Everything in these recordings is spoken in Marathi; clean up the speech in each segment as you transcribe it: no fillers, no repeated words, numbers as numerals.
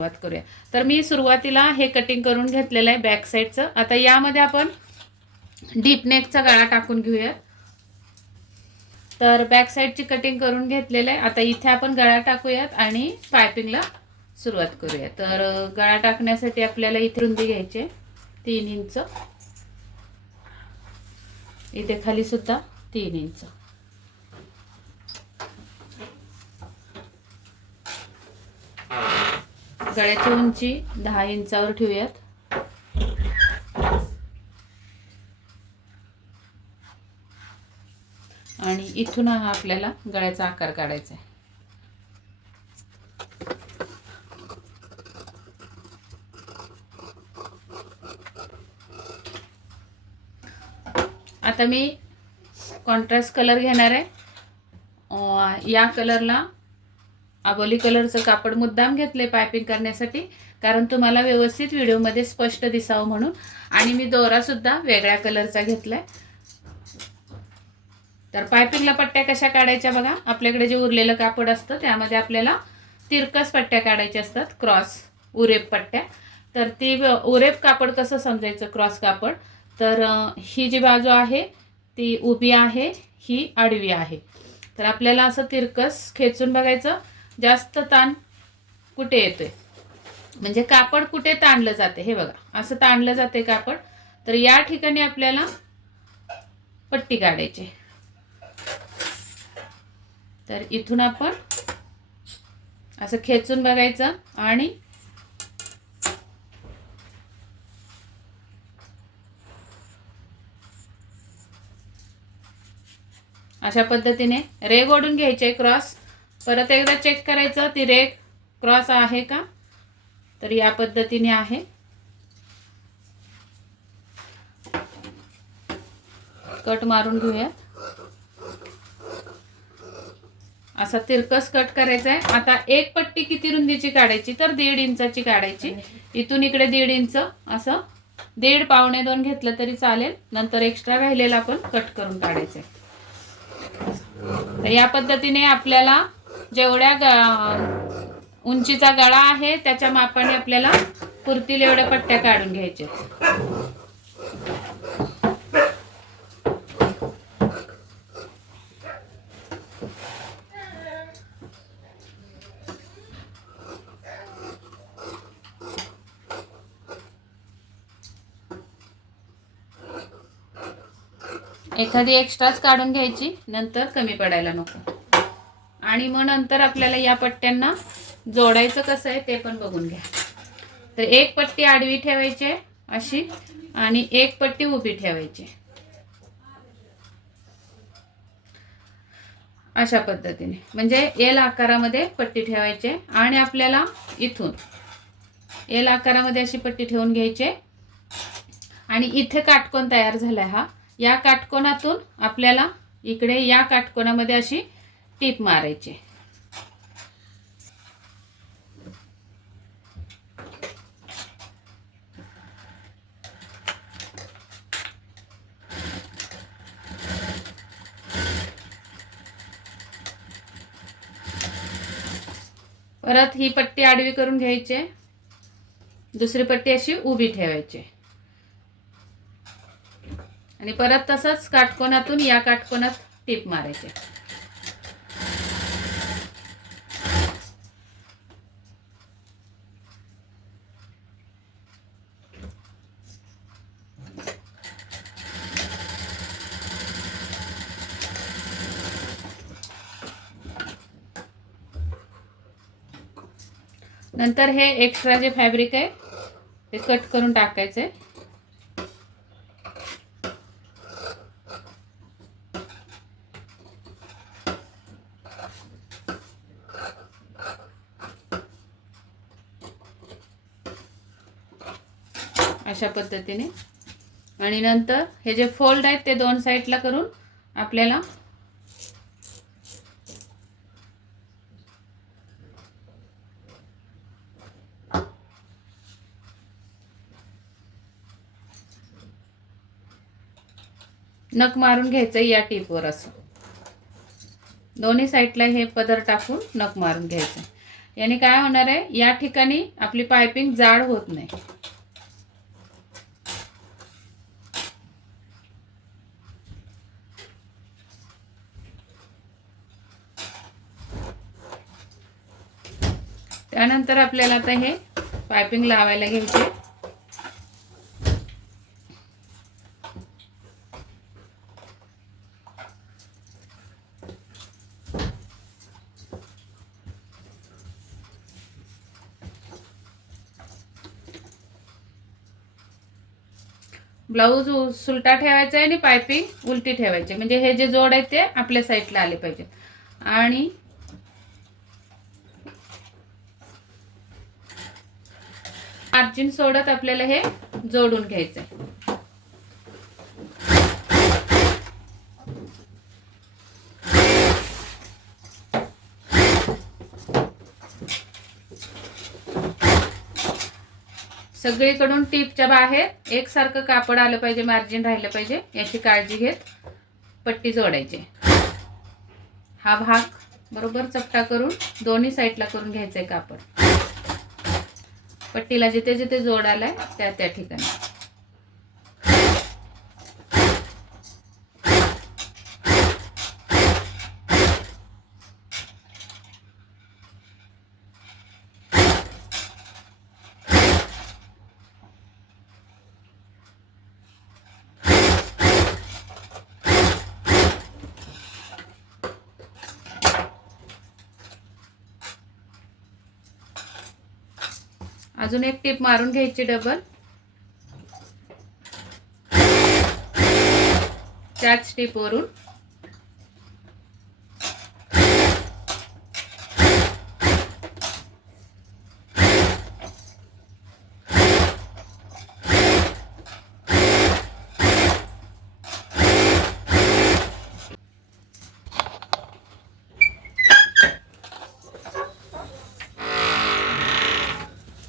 सुरुवात करूया। तर मी सुरुवातीला हे कटिंग करून घेतलेलं आहे बॅक साईडचं। आता यामध्ये आपण डीप नेकचा गळा टाकून घेऊया। तर बॅक साईडची कटिंग करून घेतलेलं आहे। आता इथे आपण गळा टाकूयात आणि पायपिंगला सुरुवात करूया। तर गळा टाकण्यासाठी आपल्याला इथे रुंदी घ्यायची 3 इंच, इथे खाली सुद्धा 3 इंच। गळ्याची उंची 10 इंचावर ठेवूयात। आणि इथून हा आपल्याला गळ्याचा आकार काढायचा आहे। आता मी कॉन्ट्रास्ट कलर घेणार आहे। या कलरला अबोली कलरचं कापड मुद्दाम घेतले पायपिंग करण्यासाठी, कारण तुम्हाला व्यवस्थित व्हिडिओमध्ये स्पष्ट दिसावं म्हणून। आणि मी दोरा सुद्धा वेगळ्या कलरचा घेतलाय। तर पायपिंगला पट्ट्या कशा काढायच्या बघा। आपल्याकडे जे उरलेलं कापड असतं त्यामध्ये आपल्याला तिरकस पट्ट्या काढायच्या असतात, क्रॉस उरेप पट्ट्या। तर ती उरेप कापड कसं समजायचं क्रॉस कापड, तर ही जी बाजू आहे ती उभी आहे, ही आडवी आहे। तर आपल्याला असं तिरकस खेचून बघायचं जास्त ताण कुठे येतोय, म्हणजे कापड कुठे ताणलं जाते हे बघा, असं ताणलं जाते कापड। तर या ठिकाणी आपल्याला पट्टी काढायची। तर इथून आपण असं खेचून बघायचं आणि अशा पद्धतीने रेघ ओढून घ्यायचे क्रॉस। परत एकदा चेक करायचं ती रेघ क्रॉस आहे का, तर या पद्धतीने आहे। कट मारून घेऊया। असा तिरकस कट करायचा आहे। आता एक पट्टी किती रुंदीची काढायची, तर 1.5 इंचाची काढायची। इथून इकडे 1.5 इंच, असं 1.5 पावणे 2 घेतलं तरी चालेल। नंतर एक्स्ट्रा राहिलेला आपण कट करून काढायचं। तर या पद्धतीने आपल्याला जेवढ्या उंचीचा गळा आहे त्याच्या मापाने आपल्याला पुरतील एवढ्या पट्ट्या काढून घ्यायच्या। एखादी एक्स्ट्राच काढून घ्यायची, नंतर कमी पडायला नको। आणि मग नंतर आपल्याला या पट्ट्यांना जोडायचं कसं आहे ते पण बघून घ्या। तर एक पट्टी आडवी ठेवायची अशी, आणि एक पट्टी उभी ठेवायची अशा पद्धतीने, म्हणजे एल आकारामध्ये पट्टी ठेवायची। आणि आपल्याला इथून एल आकारामध्ये अशी पट्टी ठेवून घ्यायची। आणि इथे काटकोन तयार झालाय हा, या काटकोनातून आपल्याला इकडे या काटकोनामध्ये अशी टीप मारायची। परत ही पट्टी आडवी करून घ्यायची, दुसरी पट्टी अशी उभी ठेवायची। आणि परत तसंच काटकोनातून या काटकोनात टीप मारायची। नंतर हे एक्स्ट्रा जे फॅब्रिक आहे ते कट करून टाकायचे। अशा पद्धतीने। आणि नंतर हे जे फोल्ड आहेत ते दोन साइडला करून आपल्याला नख मारून घ्यायचं या टिपवर। असं दोन्ही साइडला हे पदर टाकून नख मारून घ्यायचं। याने काय होणार आहे, या ठिकाणी आपली पायपिंग जाड होत नाही. त्यानंतर आपल्याला आता हे पायपिंग लावायला घ्यायचे. ब्लाऊज सुलटा ठेवायचा आहे आणि पायपिंग उलटी ठेवायची, म्हणजे हे जे जोड आहे ते आपल्या साईडला आले पाहिजे. आणि मार्जिन सोडत आपल्याला हे जोडून घ्यायचंय. सगळीकडून टीपच्या बाहेर एकसारखं कापड आलं पाहिजे, मार्जिन राहिलं पाहिजे, याची काळजी घेत पट्टी जोडायची. हा भाग बरोबर चपटा करून दोन्ही साईडला करून घ्यायचंय कापड. पट्टीला जिथे जिथे जोड आलाय त्या त्या ठिकाणी. अजून एक टीप मारून घ्यायची डबल. त्याच टीपवरून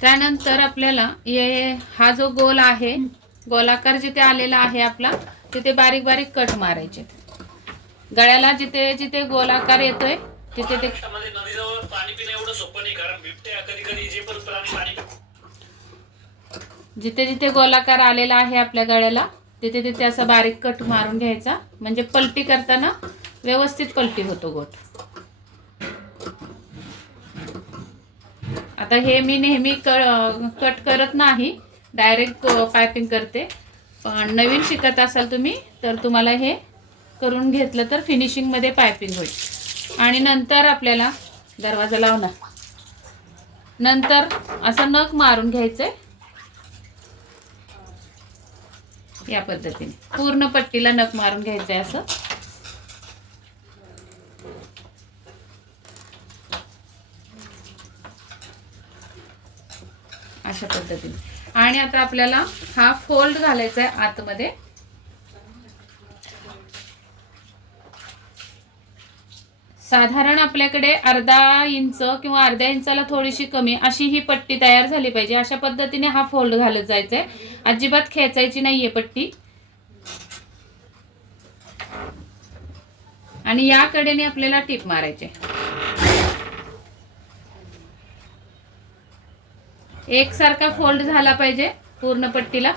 त्यानंतर आपल्याला हा जो गोल आहे, गोलाकार जिथे आलेला आहे आपला, तिथे बारीक बारीक कट मारायचे. गळ्याला जिथे जिथे गोलाकार येतोय तिथे ते जिथे जिथे गोलाकार आलेला आहे आपल्या गळ्याला तिथे तिथे असा बारीक कट मारून घ्यायचा, म्हणजे पलटी करताना व्यवस्थित पलटी होतो गोट. आता हे मी नेहमी कट करत नाही, डायरेक्ट पायपिंग करते. पण नवीन शिकत असाल तुम्ही तर तुम्हाला हे करून घेतलं तर फिनिशिंगमध्ये पायपिंग होईल. आणि नंतर आपल्याला दरवाजा लावणार, नंतर असं नख मारून घ्यायचंय या पद्धतीने. पूर्ण पट्टीला नख मारून घ्यायचंय असं. अशा पद्धतीने. आणि आता आपल्याला हा फोल्ड घालायचा आहे आतमध्ये. साधारण आपल्याकडे अर्धा इंच किंवा अर्ध्या इंचाला थोडीशी कमी अशी ही पट्टी तयार झाली पाहिजे. अशा पद्धतीने हा फोल्ड घालत जायचा आहे. अजिबात खेचायची नाहीये पट्टी. आणि या कडेने आपल्याला टीप मारायचे. एकसारखा फोल्ड झाला पाहिजे पूर्ण पट्टीला.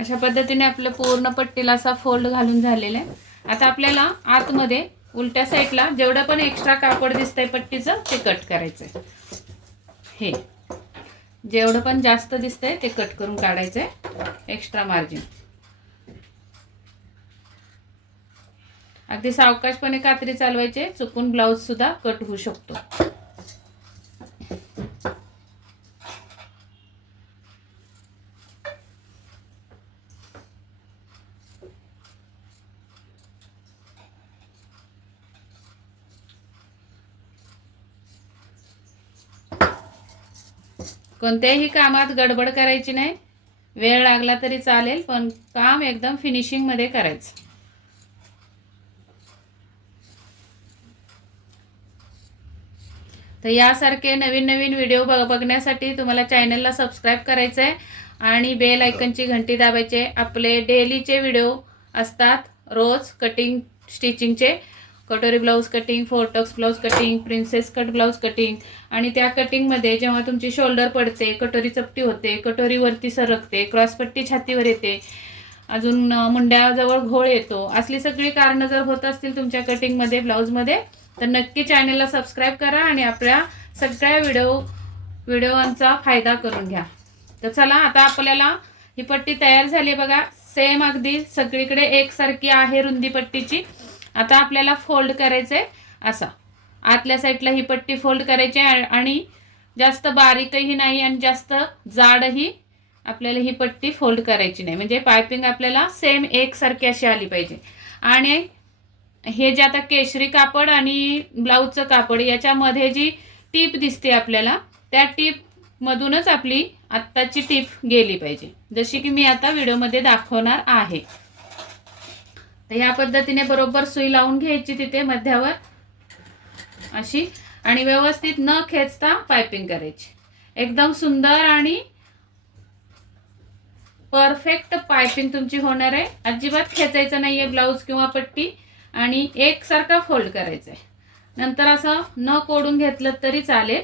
अशा पद्धतीने आपलं पूर्ण पट्टीला असा फोल्ड घालून झालेला आहे. आता आपल्याला आतमध्ये उलट्या साईडला जेवढं पण एक्स्ट्रा कापड दिसतंय पट्टीचं ते कट करायचंय. हे जेवढं पण जास्त दिसतंय ते कट करून काढायचंय एक्स्ट्रा मार्जिन. अगदी सावकाशपणे कात्री चालवायचे, चुकून ब्लाऊज सुद्धा कट होऊ शकतो. कोणत्याही कामात गडबड करायची नाही. वेळ लागला तरी चालेल, पण काम एकदम फिनिशिंगमध्ये करायचं. तर यासारखे नवीन नवीन व्हिडिओ बघण्यासाठी तुम्हाला चॅनलला सबस्क्राईब करायचं आहे आणि बेल आयकनची घंटी दाबायची. आपले डेलीचे व्हिडिओ असतात रोज कटिंग स्टिचिंगचे. कटोरी blouse cutting, फोरटक्स blouse cutting, princess cut blouse cutting. आणि त्या कटिंगमध्ये जेव्हा तुमची शोल्डर पडते, कटोरी चपटी होते, कटोरीवरती सरकते, क्रॉसपट्टी छातीवर येते, अजून मुंड्याजवळ घोळ येतो, असली सगळी कारणं जर होत असतील तुमच्या कटिंगमध्ये, ब्लाऊजमध्ये, तर नक्की चॅनलला सबस्क्राईब करा आणि आपल्या सगळ्या व्हिडिओंचा फायदा करून घ्या. तर चला, आता आपल्याला ही पट्टी तयार झाली बघा. सेम अगदी सगळीकडे एकसारखी आहे रुंदी पट्टीची. आता आपल्याला फोल्ड करायचे असा. आतल्या साईडला ही पट्टी फोल्ड करायची आणि जास्त बारीकही नाही आणि जास्त जाडही आपल्याला ही पट्टी फोल्ड करायची नाही. म्हणजे पायपिंग आपल्याला सेम एकसारखी अशी आली पाहिजे. आणि हे जे आता केशरी कापड आणि ब्लाऊजचं कापड याच्यामध्ये जी टीप दिसते आपल्याला, त्या टीपमधूनच आपली आत्ताची टीप गेली पाहिजे, जशी की मी आता व्हिडिओमध्ये दाखवणार आहे. तर ह्या पद्धतीने बरोबर सुई लावून घ्यायची तिथे मध्यावर अशी, आणि व्यवस्थित न खेचता पायपिंग करायची. एकदम सुंदर आणि परफेक्ट पायपिंग तुमची होणार आहे. अजिबात खेचायचं नाहीये ब्लाऊज किंवा पट्टी, आणि एकसारखा फोल्ड करायचा आहे. नंतर असं न कोडून घेतलं तरी चालेल.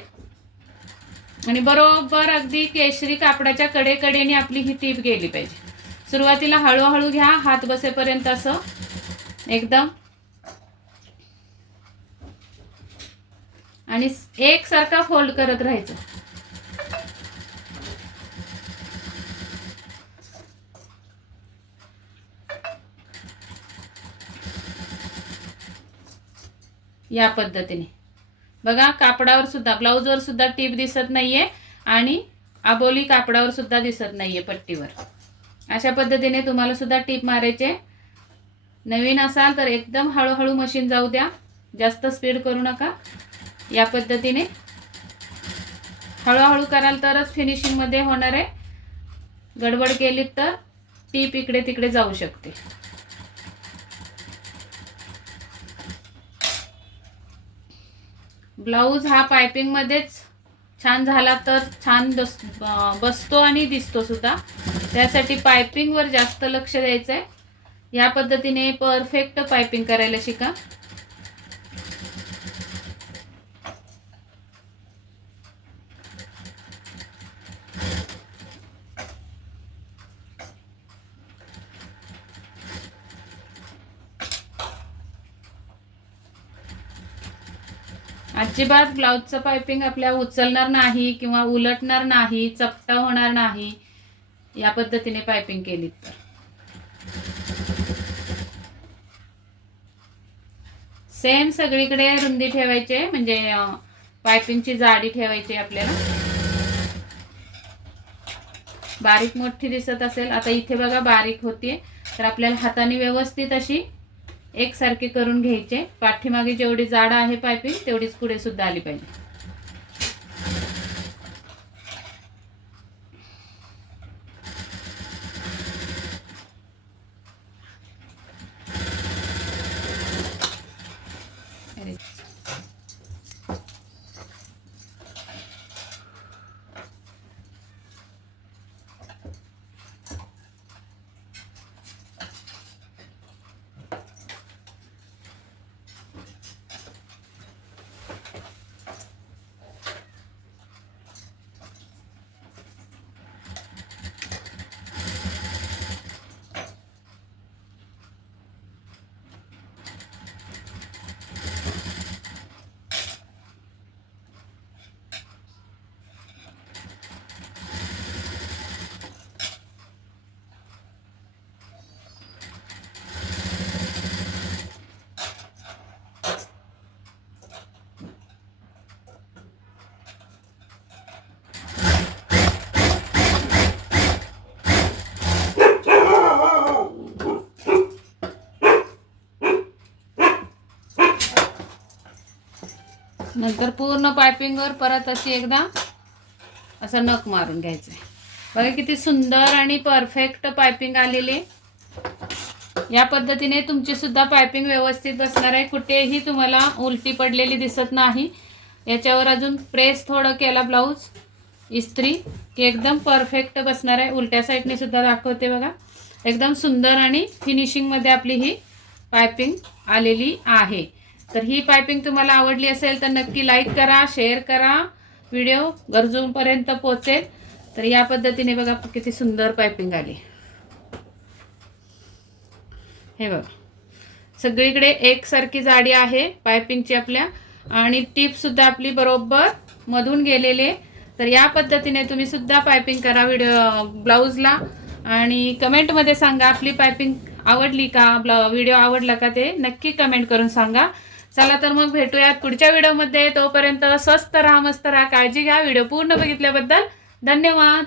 आणि बरोबर अगदी केशरी कापडाच्या कडेकडेने आपली ही टीप गेली पाहिजे. सुरुवातीला हळूहळू घ्या, हात बसेपर्यंत असं एकदम, आणि एकसारखा फोल्ड करत राहायचं. या पद्धतीने बघा. कापडावर सुद्धा, ब्लाऊजवर सुद्धा टीप दिसत नाहीये आणि आबोली कापडावर सुद्धा दिसत नाहीये पट्टीवर. अशा पद्धतीने तुम्हाला सुद्धा टीप मारायचे. नवीन असाल तर एकदम हळूहळू मशीन जाऊ द्या, जास्त स्पीड करू नका. या पद्धतीने हळूहळू कराल तरच फिनिशिंगमध्ये होणार आहे. गडबड केली तर टीप इकडे तिकडे जाऊ शकते. ब्लाऊज हा पायपिंग मध्येच छान झाला तर छान बसतो आणि दिसतो सुद्धा. त्यासाठी पायपिंगवर जास्त लक्ष द्यायचं आहे. या पद्धतीने परफेक्ट पायपिंग करायला शिका. अजिबात ब्लाऊजचं पायपिंग आपल्या उचलणार नाही किंवा उलटणार नाही, चपटा होणार नाही. या पद्धतीने पायपिंग केली तर सेम सगळीकडे रुंदी ठेवायचे, म्हणजे पायपिंगची जाडी ठेवायची आपल्याला. बारीक मोठी दिसत असेल, आता इथे बघा बारीक होतीये, तर आपल्याला हाताने व्यवस्थित अशी एकसारखी करून घ्यायचे. पाठीमागे जेवढी जाड आहे पायपिंग तेवढीच पुढे सुद्धा आली पाहिजे. नंतर पूर्ण पायपिंगवर परत अशी एकदा असं नख मारून घ्यायचं आहे. बघा किती सुंदर आणि परफेक्ट पायपिंग आलेली. या पद्धतीने तुमची सुद्धा पायपिंग व्यवस्थित बसणार आहे. कुठेही तुम्हाला उलटी पडलेली दिसत नाही. याच्यावर अजून प्रेस थोडं केला ब्लाऊज इस्त्री की एकदम परफेक्ट बसणार आहे. उलट्या साईडने सुद्धा दाखवते बघा. एकदम सुंदर आणि फिनिशिंगमध्ये आपली ही पायपिंग आलेली आहे. तर ही पायपिंग तुम्हाला आवडली असेल तर नक्की लाईक करा, शेअर करा. व्हिडिओ गरजूंपर्यंत पोहोचेल. तर या पद्धतीने बघा किती सुंदर पायपिंग आली. हे बघा सगळीकडे एकसारखी जाडी आहे पायपिंगची आपल्या आणि टिपसुद्धा आपली बरोबर मधून गेलेले. तर या पद्धतीने तुम्ही सुद्धा पायपिंग करा ब्लाऊजला आणि कमेंटमध्ये सांगा आपली पायपिंग आवडली का, व्हिडिओ आवडला का ते नक्की कमेंट करून सांगा. चला तर मग भेटूयात पुढच्या व्हिडिओमध्ये. तोपर्यंत स्वस्त राहा, मस्त राहा, काळजी घ्या. व्हिडिओ पूर्ण बघितल्याबद्दल धन्यवाद.